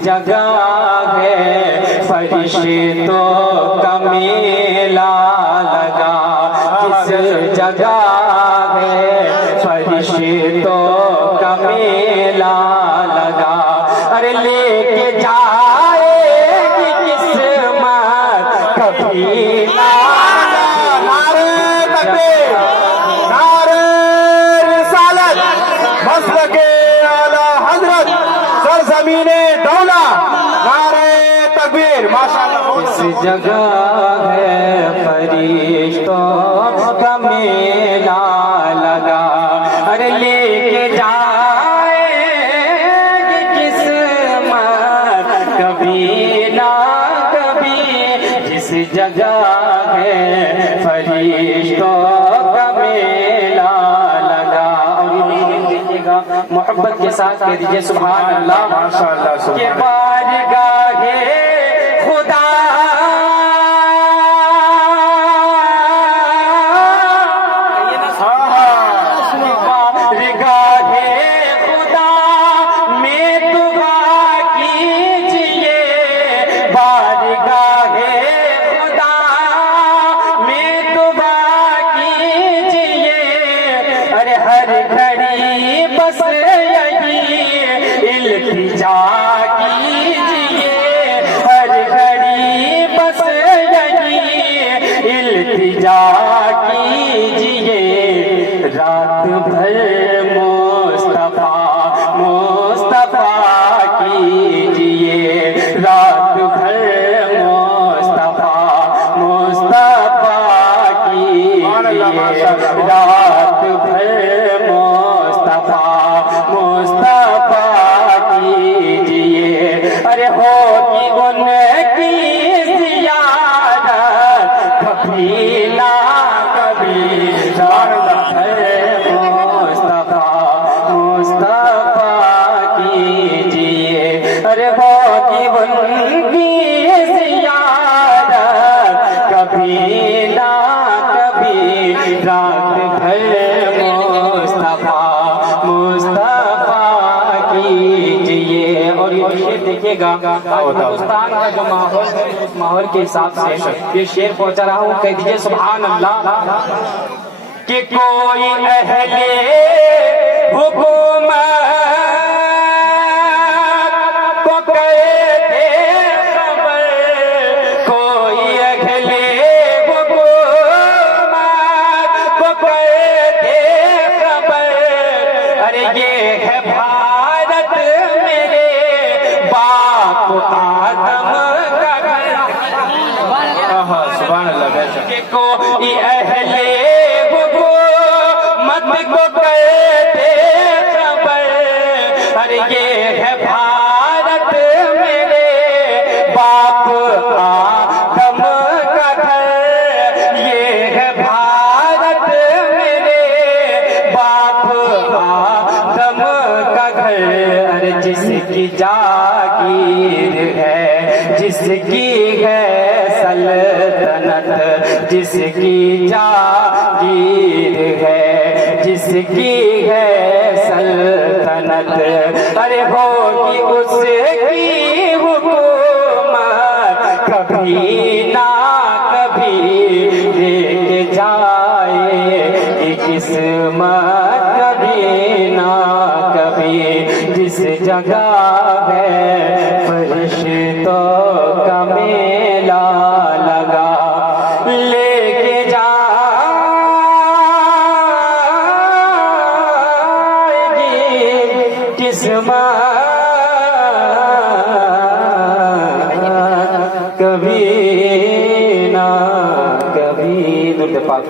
जगह है फरिश्तों का मेला लगा, जिस जगह है फरिश्तों का मेला लगा। अरे लेके जाएगी किस्मत कभी ना। नारे तकबीर, नारे रिसालत, मसलके आला हजरत, सरज़मीने दौला, नारे तकबीर, माशाअल्लाह। इस जगह है फरिश्तों का मेला लगा। अरे लेके जाएगी किस्मत कभी ना कभी, जिस जगह है फरिश्तों का मेला लगा। और ये देखिएगा, मोहब्बत के साथ कह दीजिए सुभान अल्लाह, माशाअल्लाह। के बारगाहे खुदा रात भर मुस्तफा मुस्तफा कीजिए, रात भर मुस्तफा मुस्तफा कीजिए, रात भर मुस्तफा मुस्तफा कीजिए। अरे होगी उनकी ज़ियारत कभी ना कभी, अरे होगी उनकी ज़ियारत कभी ना कभी, रात भर मुस्तफा मुस्तफा कीजिए। और ये शेर देखिएगा, हिंदुस्तान का जो माहौल है उस माहौल के हिसाब से ये शेर पहुंचा रहा हूँ। कह दीजिए सुभान अल्लाह। कि कोई अहले हुकूमत कोई अहले हुकूमत को कहते खबर, पर जिसकी जागीर है, जिसकी है सल्तनत, जिसकी जागीर है, जिसकी है सल्तनत, अरे होगी उसकी हुकूमत कभी ना कभी लेके जाए किस्मत, कभी ना कभी। जिस जगह है फरिश्तों का मेला लगा, लेके जाएगी किस्मत कभी ना कभी। दुर्द पाक